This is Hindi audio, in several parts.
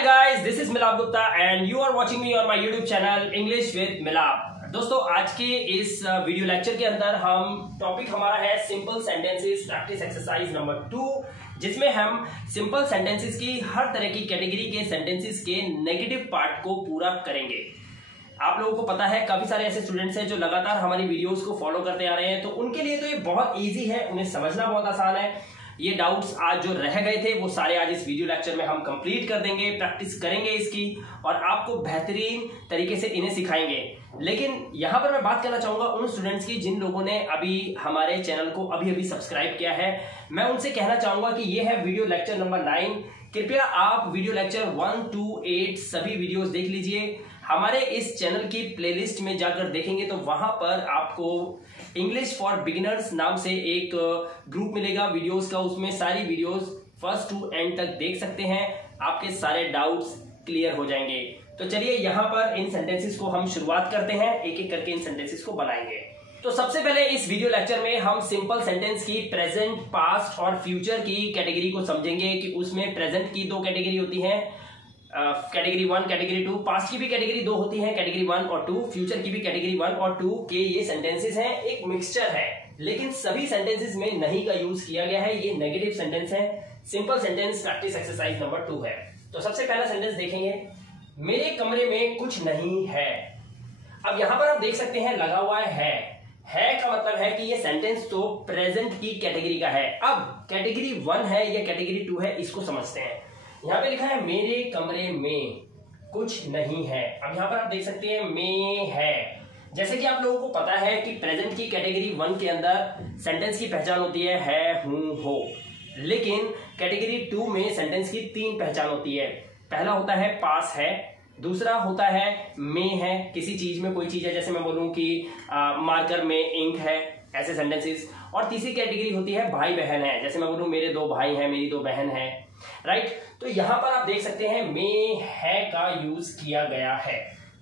Hi guys, this is मिलाप Gupta and you are watching me on my YouTube channel English with मिलाप। दोस्तों आज के इस वीडियो लेक्चर के अंदर हम टॉपिक हमारा है simple sentences practice exercise number 2, जिसमें हम सिंपल सेंटेंसेस की हर तरह की कैटेगरी के सेंटेंसेस के नेगेटिव पार्ट को पूरा करेंगे। आप लोगों को पता है काफी सारे ऐसे स्टूडेंट्स हैं जो लगातार हमारी वीडियोस को फॉलो करते आ रहे हैं, तो उनके लिए तो ये बहुत इजी है, उन्हें समझना बहुत आसान है। ये डाउट्स आज जो रह गए थे वो सारे आज इस वीडियो लेक्चर में हम कंप्लीट कर देंगे, प्रैक्टिस करेंगे इसकी और आपको बेहतरीन तरीके से इन्हें सिखाएंगे। लेकिन यहाँ पर मैं बात करना चाहूंगा उन स्टूडेंट्स की जिन लोगों ने अभी हमारे चैनल को अभी सब्सक्राइब किया है। मैं उनसे कहना चाहूंगा कि ये है वीडियो लेक्चर नंबर 9। कृपया आप वीडियो लेक्चर 1 to 8 सभी वीडियोस देख लीजिए। हमारे इस चैनल की प्लेलिस्ट में जाकर देखेंगे तो वहां पर आपको इंग्लिश फॉर बिगिनर्स नाम से एक ग्रुप मिलेगा वीडियोस का, उसमें सारी वीडियोस फर्स्ट टू एंड तक देख सकते हैं, आपके सारे डाउट्स क्लियर हो जाएंगे। तो चलिए यहाँ पर इन सेंटेंसेस को हम शुरुआत करते हैं, एक एक करके इन सेंटेंसेस को बनाएंगे। तो सबसे पहले इस वीडियो लेक्चर में हम सिंपल सेंटेंस की प्रेजेंट, पास्ट और फ्यूचर की कैटेगरी को समझेंगे कि उसमें प्रेजेंट की 2 कैटेगरी होती हैं, कैटेगरी 1 कैटेगरी 2, पास्ट की भी कैटेगरी 2 होती है, कैटेगरी 1 और 2, फ्यूचर की भी कैटेगरी 1 और 2 के ये सेंटेंसेस हैं, एक मिक्सचर है। लेकिन सभी सेंटेंसेस में नहीं का यूज किया गया है, ये नेगेटिव सेंटेंस है। Simple sentence practice exercise number 2 है। तो सबसे पहला सेंटेंस देखेंगे, मेरे कमरे में कुछ नहीं है। अब यहां पर आप देख सकते हैं लगा हुआ है का मतलब है कि ये सेंटेंस तो प्रेजेंट की कैटेगरी का है। अब कैटेगरी 1 है या कैटेगरी 2 है, इसको समझते हैं। यहां पे लिखा है मेरे कमरे में कुछ नहीं है। अब यहां पर आप देख सकते हैं में है। जैसे कि आप लोगों को पता है कि प्रेजेंट की कैटेगरी 1 के अंदर सेंटेंस की पहचान होती है, हूं, हो। लेकिन कैटेगरी 2 में सेंटेंस की 3 पहचान होती है। पहला होता है पास है, दूसरा होता है में है, किसी चीज में कोई चीज है, जैसे मैं बोलूं कि मार्कर में इंक है, ऐसे सेंटेंसेस। और तीसरी कैटेगरी होती है भाई बहन है, जैसे मैं बोलूं मेरे 2 भाई हैं, मेरी 2 बहन है, राइट। तो यहां पर आप देख सकते हैं में है का यूज किया गया है।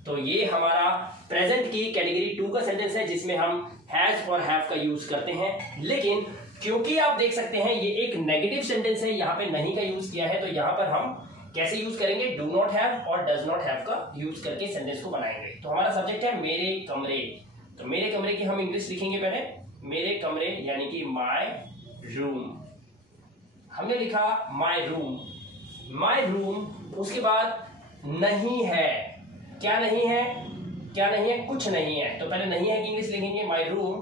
तो ये हमारा प्रेजेंट की कैटेगरी 2 का सेंटेंस है जिसमें हम हैज और हैव का यूज करते हैं। लेकिन क्योंकि आप देख सकते हैं ये एक नेगेटिव सेंटेंस है, यहाँ पे नहीं का यूज किया है, तो यहाँ पर हम कैसे यूज करेंगे, डू नॉट हैव और डज नॉट हैव का यूज करके सेंटेंस को बनाएंगे। तो हमारा सब्जेक्ट है मेरे कमरे, तो मेरे कमरे की हम इंग्लिश लिखेंगे पहले, मेरे कमरे यानी कि माय रूम। हमने लिखा माय रूम, उसके बाद नहीं है, क्या नहीं है, कुछ नहीं है। तो पहले नहीं है की इंग्लिश लिखेंगे my room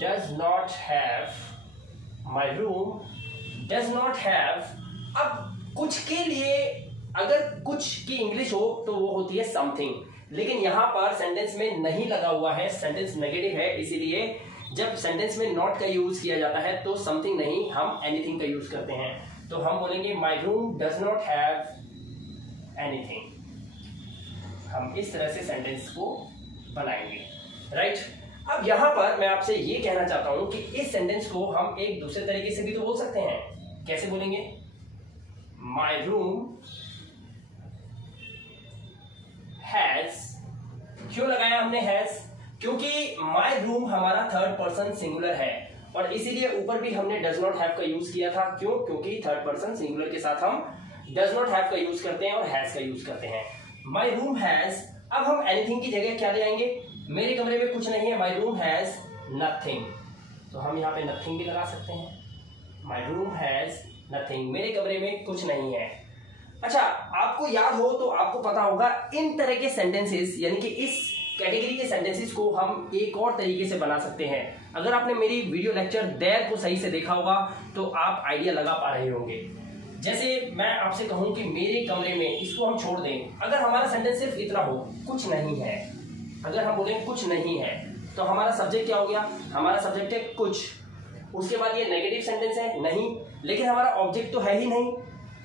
does not have, my room does not have. अब कुछ के लिए अगर कुछ की इंग्लिश हो तो वो होती है समथिंग, लेकिन यहां पर सेंटेंस में नहीं लगा हुआ है, सेंटेंस नेगेटिव है, इसीलिए जब सेंटेंस में नॉट का यूज किया जाता है तो समथिंग नहीं, हम एनीथिंग का यूज करते हैं। तो हम बोलेंगे my room does not have anything. हम इस तरह से सेंटेंस को बनाएंगे, राइट। अब यहां पर मैं आपसे ये कहना चाहता हूं कि इस सेंटेंस को हम एक दूसरे तरीके से भी तो बोल सकते हैं। कैसे बोलेंगे, माय रूम हैज। क्यों लगाया हमने हैज, क्योंकि माय रूम हमारा थर्ड पर्सन सिंगुलर है और इसीलिए ऊपर भी हमने डज नॉट हैव का यूज किया था। क्यों, क्योंकि थर्ड पर्सन सिंगुलर के साथ हम डज नॉट हैव का यूज करते हैं और हैज का यूज करते हैं। My room has. अब हम एनीथिंग की जगह क्या ले आएंगे, मेरे कमरे में कुछ नहीं है, माय रूम हैज नथिंग। तो हम यहाँ पे नथिंग भी लगा सकते हैं, माय रूम हैज नथिंग, मेरे कमरे में कुछ नहीं है। अच्छा, आपको याद हो तो आपको पता होगा इन तरह के सेंटेंसेस यानी कि इस कैटेगरी के सेंटेंसेस को हम एक और तरीके से बना सकते हैं। अगर आपने मेरी वीडियो लेक्चर देयर को सही से देखा होगा तो आप आइडिया लगा पा रहे होंगे। जैसे मैं आपसे कहूं कि मेरे कमरे में, इसको हम छोड़ दें, अगर हमारा सेंटेंस सिर्फ इतना हो, कुछ नहीं है, अगर हम बोलें कुछ नहीं है, तो हमारा सब्जेक्ट क्या हो गया, हमारा सब्जेक्ट है कुछ। उसके बाद ये नेगेटिव सेंटेंस है नहीं, लेकिन हमारा ऑब्जेक्ट तो है ही नहीं,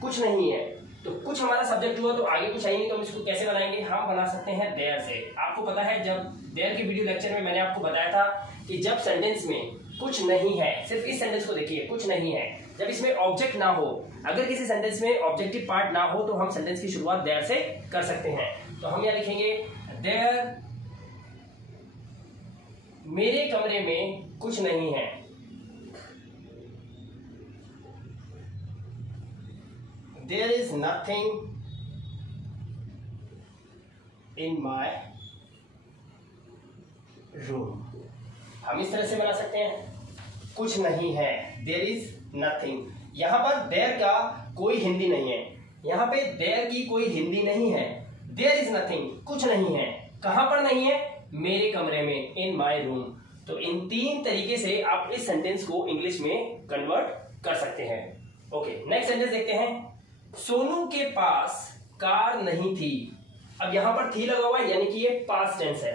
कुछ नहीं है, तो कुछ हमारा सब्जेक्ट हुआ तो आगे कुछ है ही नहीं, तो हम इसको कैसे बनाएंगे, हम बना सकते हैं देयर से। आपको पता है जब देयर की वीडियो लेक्चर में मैंने आपको बताया था कि जब सेंटेंस में कुछ नहीं है, सिर्फ इस सेंटेंस को देखिए, कुछ नहीं है, जब इसमें ऑब्जेक्ट ना हो, अगर किसी सेंटेंस में ऑब्जेक्टिव पार्ट ना हो तो हम सेंटेंस की शुरुआत देयर से कर सकते हैं। तो हम यहाँ लिखेंगे देयर मेरे कमरे में कुछ नहीं है, there is nothing in my room. हम इस तरह से बना सकते हैं, कुछ नहीं है, देयर इज नथिंग। यहां पर देयर का कोई हिंदी नहीं है, यहां पे देयर की कोई हिंदी नहीं है। देयर इज नथिंग, कुछ नहीं है। कहां पर नहीं है? मेरे कमरे में, इन माई रूम। तो इन 3 तरीके से आप इस सेंटेंस को इंग्लिश में कन्वर्ट कर सकते हैं। ओके, नेक्स्ट सेंटेंस देखते हैं। सोनू के पास कार नहीं थी। अब यहां पर थी लगा हुआ है, यानी कि ये पास्ट टेंस है।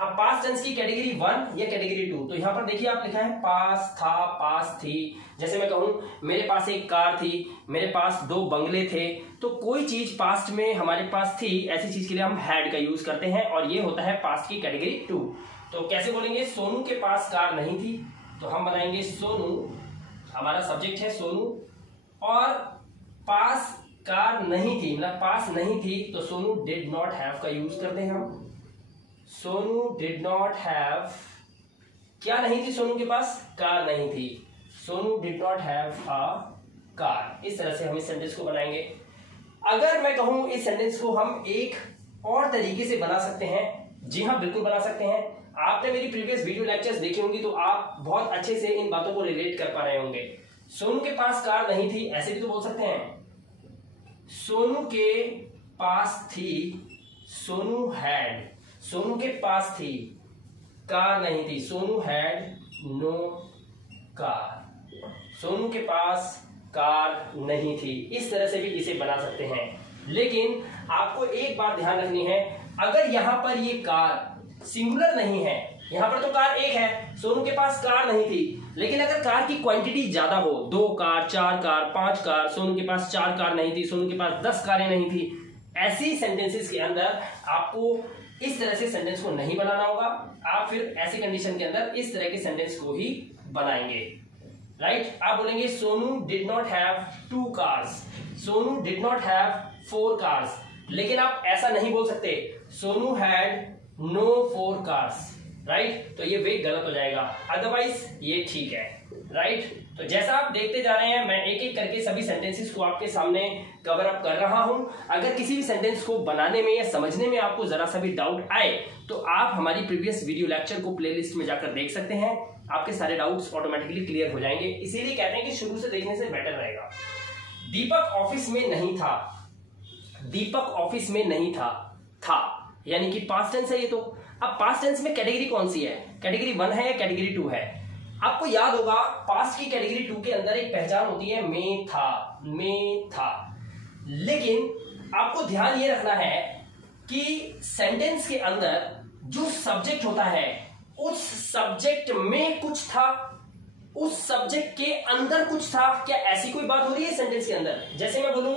अब पास्ट टेंस की कैटेगरी 1 या कैटेगरी 2, तो यहां पर देखिए आप लिखा है पास था, पास थी। जैसे मैं कहूं मेरे पास एक कार थी, मेरे पास 2 बंगले थे, तो कोई चीज पास्ट में हमारे पास थी, ऐसी चीज के लिए हम हैड का यूज करते हैं, और ये होता है पास्ट की कैटेगरी 2। तो कैसे बोलेंगे? सोनू के पास कार नहीं थी, तो हम बनाएंगे सोनू, हमारा सब्जेक्ट है सोनू, और पास कार नहीं थी, मतलब पास नहीं थी, तो सोनू डिड नॉट हैव का यूज करते हैं हम। सोनू डिड नॉट हैव, क्या नहीं थी सोनू के पास? कार नहीं थी। Sonu did not have a car. इस तरह से हम इस सेंटेंस को बनाएंगे। अगर मैं कहूं इस सेंटेंस को हम एक और तरीके से बना सकते हैं, जी हाँ बिल्कुल बना सकते हैं। आपने मेरी प्रीवियस वीडियो लेक्चर्स देखी होंगी, तो आप बहुत अच्छे से इन बातों को रिलेट कर पा रहे होंगे। सोनू के पास कार नहीं थी, ऐसे भी तो बोल सकते हैं। सोनू के पास थी, सोनू हैड, सोनू के पास थी, कार नहीं थी, Sonu had no car. Sonu के पास कार नहीं थी। इस तरह से भी इसे बना सकते हैं। लेकिन आपको एक बात ध्यान रखनी है, अगर यहां पर ये कार सिंगुलर नहीं है, यहां पर तो कार एक है, सोनू के पास कार नहीं थी, लेकिन अगर कार की क्वांटिटी ज्यादा हो, 2 कार, 4 कार, 5 कार, सोनू के पास 4 कार नहीं थी, सोनू के पास 10 कारें नहीं थी, ऐसी सेंटेंसेस के अंदर आपको इस तरह से सेंटेंस को नहीं बनाना होगा। आप फिर ऐसी कंडीशन के अंदर इस तरह के सेंटेंस को ही बनाएंगे। राइट? आप बोलेंगे Sonu did not have 2 cars, Sonu did not have 4 cars, लेकिन आप ऐसा नहीं बोल सकते Sonu had no 4 cars. Right? तो ये वे गलत हो जाएगा, अदरवाइज ये ठीक है। राइट? तो जैसा आप देखते जा रहे हैं, मैं एक एक करके सभी सेंटेंसेस को आपके सामने कवर अप कर रहा हूं। अगर किसी भी सेंटेंस को बनाने में या समझने में आपको जरा सा भी डाउट आए, तो आप हमारी प्रीवियस वीडियो लेक्चर को प्लेलिस्ट में जाकर देख सकते हैं। आपके सारे डाउट्स ऑटोमेटिकली क्लियर हो जाएंगे। इसीलिए कहते हैं कि शुरू से देखने से बेटर रहेगा। दीपक ऑफिस में नहीं था, दीपक ऑफिस में नहीं था, था यानी कि पास्ट टेंस है ये। तो अब पास्ट टेंस में कैटेगरी कौन सी है? कैटेगरी 1 है या कैटेगरी 2 है? आपको याद होगा पास्ट की कैटेगरी 2 के अंदर एक पहचान होती है में था, में था। लेकिन आपको ध्यान ये रखना है कि सेंटेंस के अंदर जो सब्जेक्ट होता है, उस सब्जेक्ट में कुछ था, उस सब्जेक्ट के अंदर कुछ था। क्या ऐसी कोई बात हो रही है सेंटेंस के अंदर? जैसे मैं बोलूं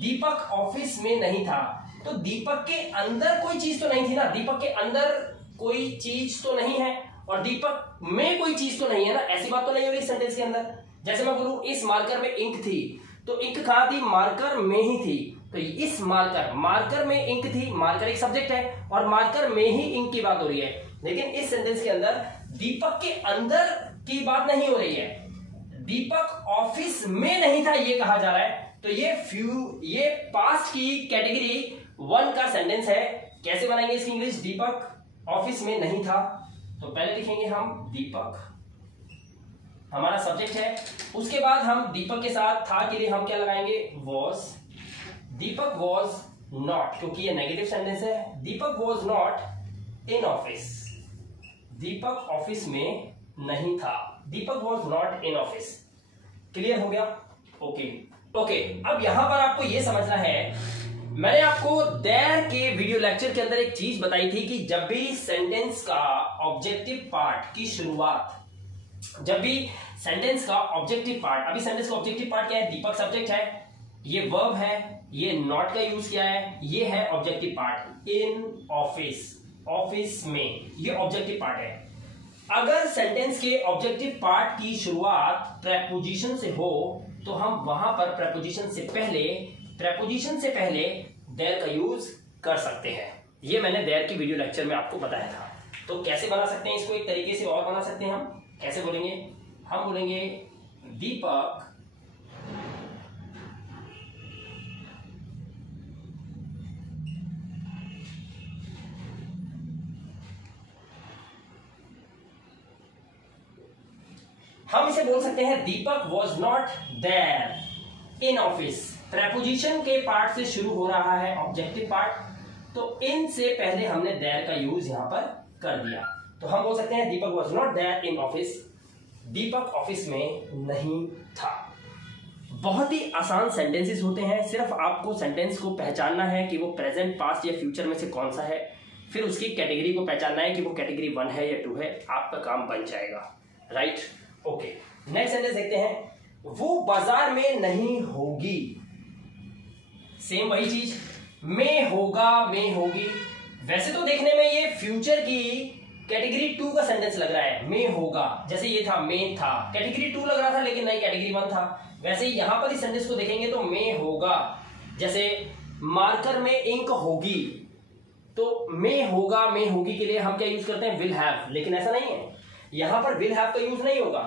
दीपक ऑफिस में नहीं था, तो दीपक के अंदर कोई चीज तो नहीं थी ना, दीपक के अंदर कोई चीज तो नहीं है, और दीपक में कोई चीज तो नहीं है ना, ऐसी बात तो नहीं हो रही सेंटेंस के अंदर। जैसे मैं बोलूं इस मार्कर में इंक थी, तो इंक कहां थी? मार्कर में ही थी। तो इस मार्कर में इंक थी, मार्कर एक सब्जेक्ट है और मार्कर में ही इंक की बात हो रही है। लेकिन इस सेंटेंस के अंदर दीपक के अंदर की बात नहीं हो रही है, दीपक ऑफिस में नहीं था ये कहा जा रहा है। तो ये पास्ट की कैटेगरी 1 का सेंटेंस है। कैसे बनाएंगे इसकी इंग्लिश? दीपक ऑफिस में नहीं था, तो पहले लिखेंगे हम दीपक, हमारा सब्जेक्ट है। उसके बाद हम दीपक के साथ था के लिए हम क्या लगाएंगे? वॉज। दीपक वॉज नॉट, क्योंकि ये नेगेटिव सेंटेंस है। Deepak was not in office, Deepak office में नहीं था, Deepak was not in office. Clear हो गया? ओके। अब यहां पर आपको यह समझना है, मैंने आपको देयर के वीडियो लेक्चर के अंदर एक चीज बताई थी कि जब भी सेंटेंस का ऑब्जेक्टिव पार्ट की शुरुआत, जब भी सेंटेंस का ऑब्जेक्टिव पार्ट, अभी सेंटेंस का ऑब्जेक्टिव पार्ट क्या है? दीपक सब्जेक्ट है, ये वर्ब है, ये नॉट का यूज किया है, ये है objective part. In office, office में, ये ऑब्जेक्टिव पार्ट है। अगर सेंटेंस के ऑब्जेक्टिव पार्ट की शुरुआत प्रेपोजिशन से हो, तो हम वहां पर प्रेपोजिशन से पहले देयर का यूज कर सकते हैं। ये मैंने देयर की वीडियो लेक्चर में आपको बताया था। तो कैसे बना सकते हैं इसको? एक तरीके से और बना सकते हैं हम। कैसे बोलेंगे? हम बोलेंगे दीपक हम इसे बोल सकते हैं Deepak was not there in office. Preposition के पार्ट से शुरू हो रहा है ऑब्जेक्टिव पार्ट, तो इन से पहले हमने देयर का यूज यहां पर कर दिया, तो हम बोल सकते हैं Deepak was not there in office, Deepak office में नहीं था। बहुत ही आसान सेंटेंसेस होते हैं, सिर्फ आपको सेंटेंस को पहचानना है कि वो प्रेजेंट, पास्ट या फ्यूचर में से कौन सा है, फिर उसकी कैटेगरी को पहचानना है कि वो कैटेगरी 1 है या 2 है, आपका काम बन जाएगा। Right, okay. नेक्स्ट सेंटेंस देखते हैं, वो बाजार में नहीं होगी। सेम वही चीज, में होगा, में होगी। वैसे तो देखने में ये फ्यूचर की कैटेगरी 2 का सेंटेंस लग रहा है, में होगा, जैसे ये था में था, कैटेगरी 2 लग रहा था, लेकिन नहीं, कैटेगरी 1 था। वैसे ही यहां पर इस सेंटेंस को देखेंगे तो में होगा, जैसे मार्कर में इंक होगी, तो में होगा, में होगी के लिए हम क्या यूज करते हैं, विल हैव, लेकिन ऐसा नहीं है, यहां पर विल हैव का यूज नहीं होगा,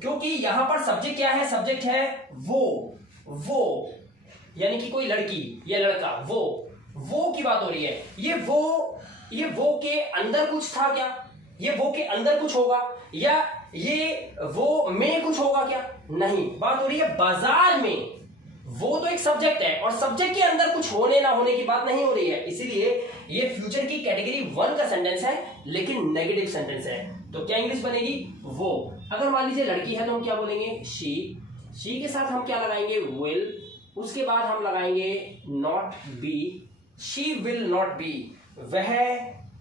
क्योंकि यहां पर सब्जेक्ट क्या है, सब्जेक्ट है वो यानी कि कोई लड़की या लड़का, वो की बात हो रही है। ये वो के अंदर कुछ था क्या, ये वो के अंदर कुछ होगा, या ये वो में कुछ होगा क्या, नहीं, बात हो रही है बाजार में। वो तो एक सब्जेक्ट है और सब्जेक्ट के अंदर कुछ होने ना होने की बात नहीं हो रही है, इसीलिए ये फ्यूचर की कैटेगरी 1 का सेंटेंस है, लेकिन नेगेटिव सेंटेंस है। तो क्या इंग्लिश बनेगी, वो। अगर मान लीजिए लड़की है तो हम क्या बोलेंगे, शी के साथ हम क्या लगाएंगे, विल, उसके बाद हम लगाएंगे not be, she will not B, वह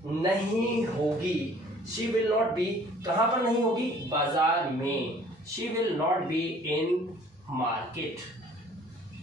नहीं होगी, शी विल नॉट बी, कहां पर नहीं होगी, बाजार में, she will not be in market,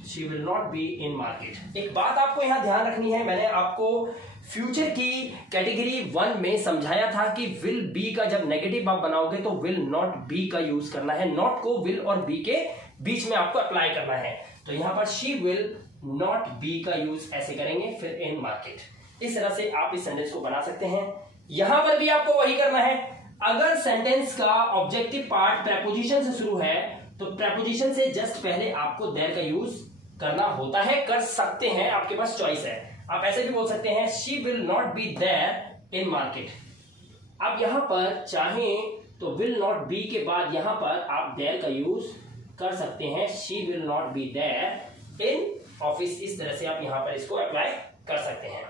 she will not be in market. एक बात आपको यहां ध्यान रखनी है, मैंने आपको फ्यूचर की कैटेगरी 1 में समझाया था कि विल बी का जब नेगेटिव आप बनाओगे तो विल नॉट बी का यूज करना है, नॉट को विल और बी के बीच में आपको अप्लाई करना है। तो यहां पर शी विल नॉट बी का यूज ऐसे करेंगे, फिर इन मार्केट। इस तरह से आप इस सेंटेंस को बना सकते हैं। यहां पर भी आपको वही करना है, अगर सेंटेंस का ऑब्जेक्टिव पार्ट प्रेपोजिशन से शुरू है तो प्रेपोजिशन से जस्ट पहले आपको देयर का यूज करना होता है, कर सकते हैं, आपके पास चॉइस है। आप ऐसे भी बोल सकते हैं, she will not be there in market. अब यहां पर चाहें तो विल नॉट बी के बाद यहां पर आप देयर का यूज कर सकते हैं, she will not be there in office. इस तरह से आप यहां पर इसको अप्लाई कर सकते हैं।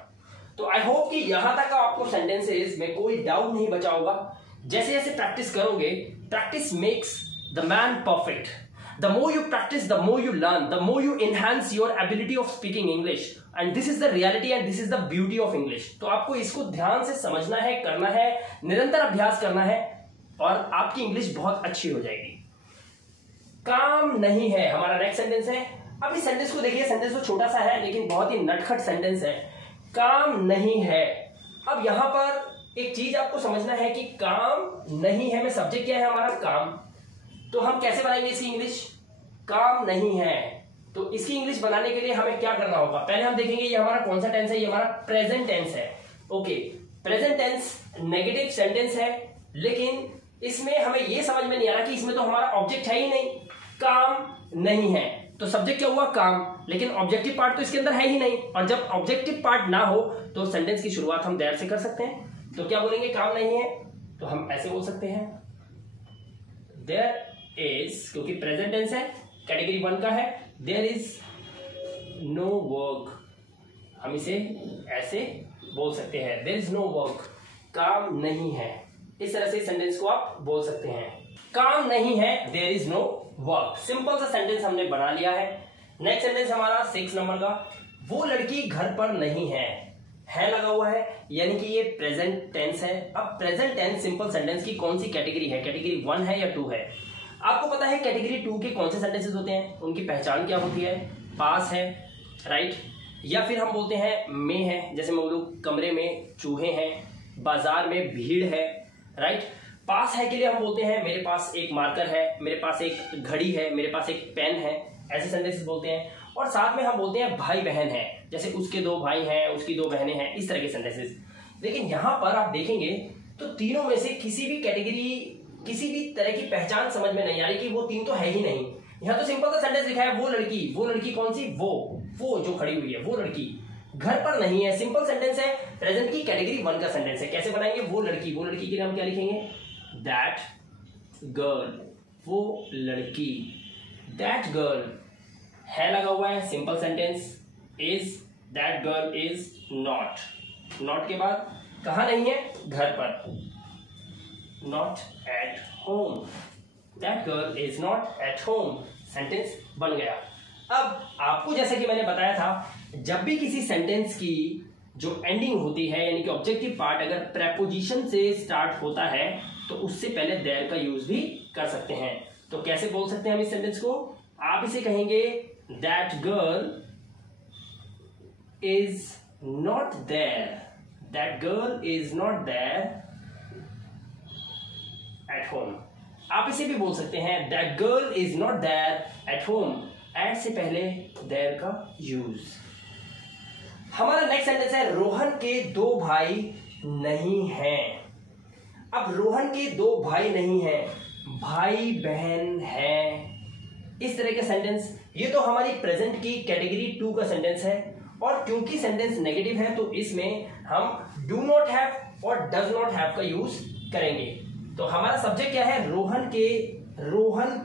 तो आई होप कि यहां तक आपको सेंटेंसेस में कोई डाउट नहीं बचा होगा। जैसे जैसे प्रैक्टिस करोगे, practice makes the man perfect. The more you practice, the more you learn, the more you enhance your ability of speaking English, and this is the reality and this is the beauty of English. तो आपको इसको ध्यान से समझना है, करना है, निरंतर अभ्यास करना है और आपकी इंग्लिश बहुत अच्छी हो जाएगी। काम नहीं है हमारा नेक्स्ट सेंटेंस है। अब इस सेंटेंस को देखिए, सेंटेंस तो छोटा सा है लेकिन बहुत ही नटखट सेंटेंस है। काम नहीं है। अब यहां पर एक चीज आपको समझना है कि काम नहीं है में सब्जेक्ट क्या है हमारा, काम। तो हम कैसे बनाएंगे इसकी इंग्लिश, काम नहीं है। तो इसकी इंग्लिश बनाने के लिए हमें क्या करना होगा, पहले हम देखेंगे ये हमारा कौन सा टेंस है, ये हमारा प्रेजेंट टेंस है। Okay, present tense negative sentence है, लेकिन इसमें हमें ये समझ में नहीं आ रहा कि इसमें तो हमारा ऑब्जेक्ट है ही नहीं, काम नहीं है। तो सब्जेक्ट क्या हुआ, काम, लेकिन ऑब्जेक्टिव पार्ट तो इसके अंदर है ही नहीं। और जब ऑब्जेक्टिव पार्ट ना हो तो सेंटेंस की शुरुआत हम देयर से कर सकते हैं। तो क्या बोलेंगे, काम नहीं है, तो हम ऐसे बोल सकते हैं, देयर इज, क्योंकि प्रेजेंट टेंस है, कैटेगरी 1 का है, देयर इज नो वर्क। हम इसे ऐसे बोल सकते हैं, देयर इज नो वर्क, काम नहीं है। इस तरह से सेंटेंस को आप बोल सकते हैं, काम नहीं है, there is no work. Simple सा सेंटेंस हमने बना लिया है। नेक्स्ट सेंटेंस हमारा 6 नंबर का, वो लड़की घर पर नहीं है लगा हुआ है, यानी कि ये प्रेजेंट टेंस है। अब प्रेजेंट टेंस सिंपल सेंटेंस की कौन सी कैटेगरी है, कैटेगरी 1 है या 2 है। आपको पता है कैटेगरी 2 के कौन से सेंटेंसेस होते हैं, उनकी पहचान क्या होती है, पास है, राइट, या फिर हम बोलते हैं में है, जैसे मैं बोलूं कमरे में चूहे हैं, बाजार में भीड़ है, राइट। पास है के लिए हम बोलते हैं मेरे पास एक मार्कर है, मेरे पास एक घड़ी है, मेरे पास एक पेन है, ऐसे सेंटेंसेस बोलते हैं। और साथ में हम बोलते हैं भाई बहन है, जैसे उसके 2 भाई हैं, उसकी 2 बहनें हैं, इस तरह के सेंटेंसेस। लेकिन यहां पर आप देखेंगे तो तीनों में से किसी भी कैटेगरी, किसी भी तरह की पहचान समझ में नहीं आ रही कि वो 3 तो है ही नहीं। यहां तो सिंपल सा सेंटेंस लिखा है, वो लड़की कौन सी, वो जो खड़ी हुई है, वो लड़की घर पर नहीं है। सिंपल सेंटेंस है, प्रेजेंट की कैटेगरी 1 का सेंटेंस है। कैसे बनाएंगे, वो लड़की के लिए हम क्या लिखेंगे, दैट गर्ल वो लड़की। दैट गर्ल है लगा हुआ है, simple sentence. Is, that girl is not, not के बाद कहाँ नहीं है, घर पर, not at home. That girl is not at home, sentence बन गया। अब आपको जैसे कि मैंने बताया था, जब भी किसी सेंटेंस की जो एंडिंग होती है यानी कि ऑब्जेक्टिव पार्ट अगर प्रेपोजिशन से स्टार्ट होता है तो उससे पहले देयर का यूज भी कर सकते हैं। तो कैसे बोल सकते हैं हम इस सेंटेंस को? आप इसे कहेंगे that girl is not there, that girl is not there at home. आप इसे भी बोल सकते हैं that girl is not there at home, at से पहले देयर का यूज। हमारा नेक्स्ट सेंटेंस है रोहन के दो भाई नहीं हैं। अब रोहन के दो भाई नहीं हैं, भाई बहन है, इस तरह के सेंटेंस। ये तो हमारी प्रेजेंट की कैटेगरी 2 का सेंटेंस है, और क्योंकि सेंटेंस नेगेटिव है तो इसमें हम डू नॉट हैव और डज नॉट हैव का यूज करेंगे। तो हमारा सब्जेक्ट क्या है? रोहन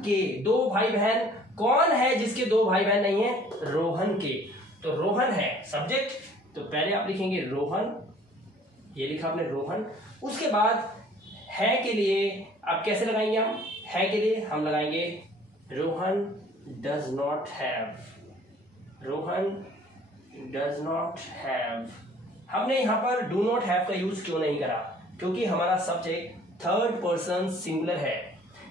के दो भाई बहन। कौन है जिसके दो भाई बहन नहीं है? रोहन के। तो रोहन है सब्जेक्ट, तो पहले आप लिखेंगे रोहन, ये लिखा आपने रोहन। उसके बाद है के लिए आप कैसे लगाएंगे? हम है के लिए हम लगाएंगे Rohan does not have, Rohan does not have. हमने यहां पर डू नॉट हैव का यूज क्यों नहीं करा? क्योंकि हमारा सब्जेक्ट थर्ड पर्सन सिंगुलर है।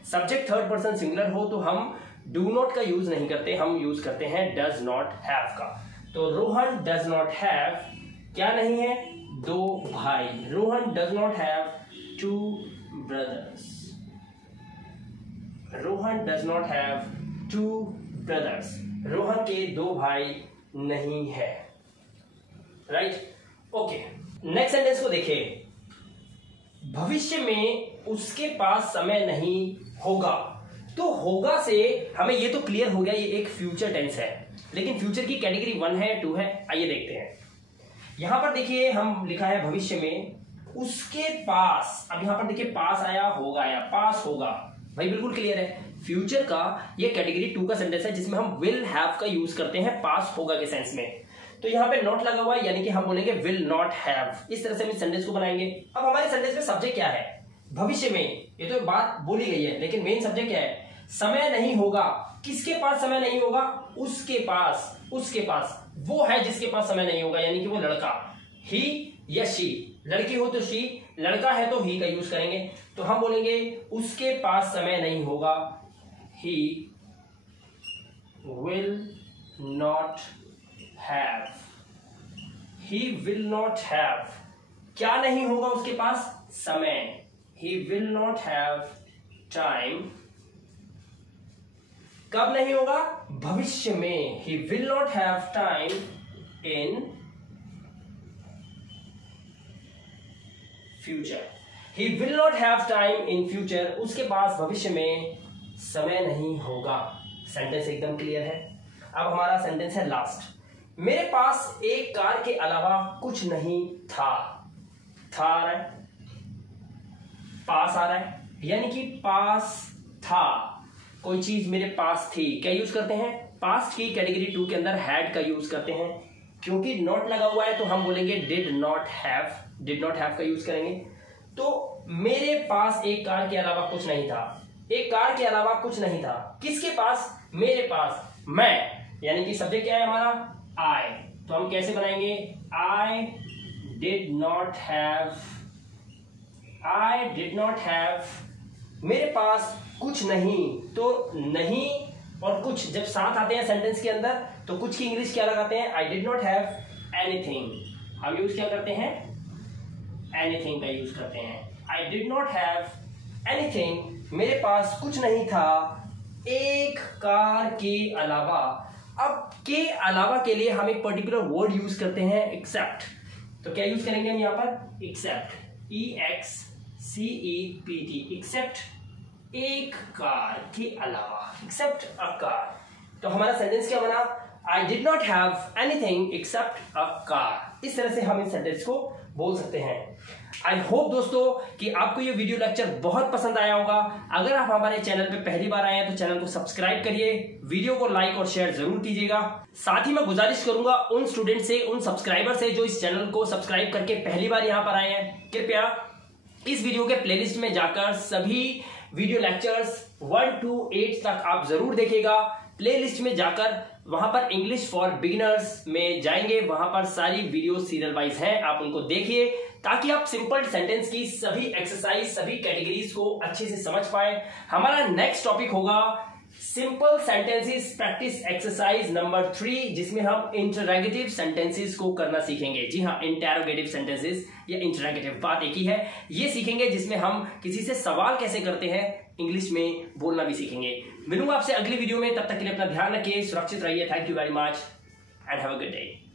सब्जेक्ट थर्ड पर्सन सिंगुलर हो तो हम डू नॉट का यूज नहीं करते, हम यूज करते हैं डज नॉट हैव का। तो रोहन डज नॉट हैव क्या नहीं है? दो भाई। Rohan does not have two brothers, Rohan does not have two brothers. Rohan के दो भाई नहीं है, राइट? ओके, नेक्स्ट सेंटेंस को देखिए। भविष्य में उसके पास समय नहीं होगा। तो होगा से हमें ये तो क्लियर हो गया, ये एक फ्यूचर टेंस है, लेकिन फ्यूचर की कैटेगरी 1 है 2 है, आइए देखते हैं। यहां पर देखिए हम लिखा है भविष्य में उसके पास। अब यहां पर देखिए पास आया, होगा आया, पास होगा, भाई बिल्कुल क्लियर है। फ्यूचर का ये कैटेगरी 2 का सेंटेंस है जिसमें हम विल हैव का यूज करते हैं पास होगा के सेंस में। तो यहाँ पे नॉट लगा हुआ है यानी कि हम बोलेंगे विल नॉट हैव। इस तरह से हम इस सेंटेंस को बनाएंगे। अब हमारे सेंटेंस में सब्जेक्ट क्या है? भविष्य में। ये तो बात बोली गई है, लेकिन मेन सब्जेक्ट क्या है? समय नहीं होगा। किसके पास समय नहीं होगा? उसके पास, उसके पास। वो है जिसके पास समय नहीं होगा, यानी कि वो लड़का, ही या शी। लड़की हो तो शी, लड़का है तो ही का यूज करेंगे। तो हम बोलेंगे उसके पास समय नहीं होगा, he will not have, he will not have. क्या नहीं होगा उसके पास? समय। He will not have time. कब नहीं होगा? भविष्य में। He will not have time in future. He will not have time in future. उसके पास भविष्य में समय नहीं होगा। सेंटेंस एकदम क्लियर है। अब हमारा सेंटेंस है लास्ट। मेरे पास एक कार के अलावा कुछ नहीं था। था आ रहा है, पास आ रहा है, यानी कि पास था, कोई चीज मेरे पास थी। क्या यूज करते हैं? पास्ट की कैटेगरी 2 के अंदर हैड का यूज करते हैं। क्योंकि नॉट लगा हुआ है तो हम बोलेंगे did not have, did not have का यूज करेंगे। तो मेरे पास एक कार के अलावा कुछ नहीं था। एक कार के अलावा कुछ नहीं था। किसके पास? मेरे पास, मैं, यानी कि सब्जेक्ट क्या है हमारा? आई। तो हम कैसे बनाएंगे? I did not have, I did not have. मेरे पास कुछ नहीं, तो नहीं और कुछ जब साथ आते हैं सेंटेंस के अंदर तो कुछ की इंग्लिश क्या लगाते हैं? I did not have anything. हम यूज क्या करते हैं? एनीथिंग का यूज करते हैं। I did not have anything, मेरे पास कुछ नहीं था एक कार के अलावा। अब के अलावा के लिए हम एक पर्टिकुलर वर्ड यूज करते हैं, एक्सेप्ट। तो क्या यूज करेंगे हम यहाँ पर? एक्सेप्ट, EXCEPT, एक्सेप्ट एक कार के अलावा, एक्सेप्ट अ कार। तो हमारा सेंटेंस क्या बना? I did not have anything accept a car. इस तरह से हम इस सेंटेंस को बोल सकते हैं। आई होप दोस्तों कि आपको ये वीडियो लेक्चर बहुत पसंद आया होगा। अगर आप हमारे चैनल पे पहली बार आए हैं तो चैनल को सब्सक्राइब करिए, वीडियो को लाइक और शेयर जरूर कीजिएगा। साथ ही मैं गुजारिश करूंगा उन स्टूडेंट से, उन सब्सक्राइबर से जो इस चैनल को सब्सक्राइब करके पहली बार यहां पर आए हैं, कृपया इस वीडियो के प्लेलिस्ट में जाकर सभी वीडियो लेक्चर्स 1 to 8 तक आप जरूर देखिएगा। प्लेलिस्ट में जाकर वहां पर इंग्लिश फॉर बिगिनर्स में जाएंगे, वहां पर सारी वीडियो सीरियल वाइज हैं, आप उनको देखिए ताकि आप सिंपल सेंटेंस की सभी एक्सरसाइज, सभी कैटेगरीज को अच्छे से समझ पाए। हमारा नेक्स्ट टॉपिक होगा simple sentences practice exercise number 3, जिसमें हम इंटरोगेटिव सेंटेंसेस को करना सीखेंगे। जी हाँ, इंटरोगेटिव सेंटेंसेस या इंटरोगेटिव, बात एक ही है। ये सीखेंगे जिसमें हम किसी से सवाल कैसे करते हैं, इंग्लिश में बोलना भी सीखेंगे। मिलूंगा आपसे अगली वीडियो में, तब तक के लिए अपना ध्यान रखिए, सुरक्षित रहिए। Thank you very much and have a good day.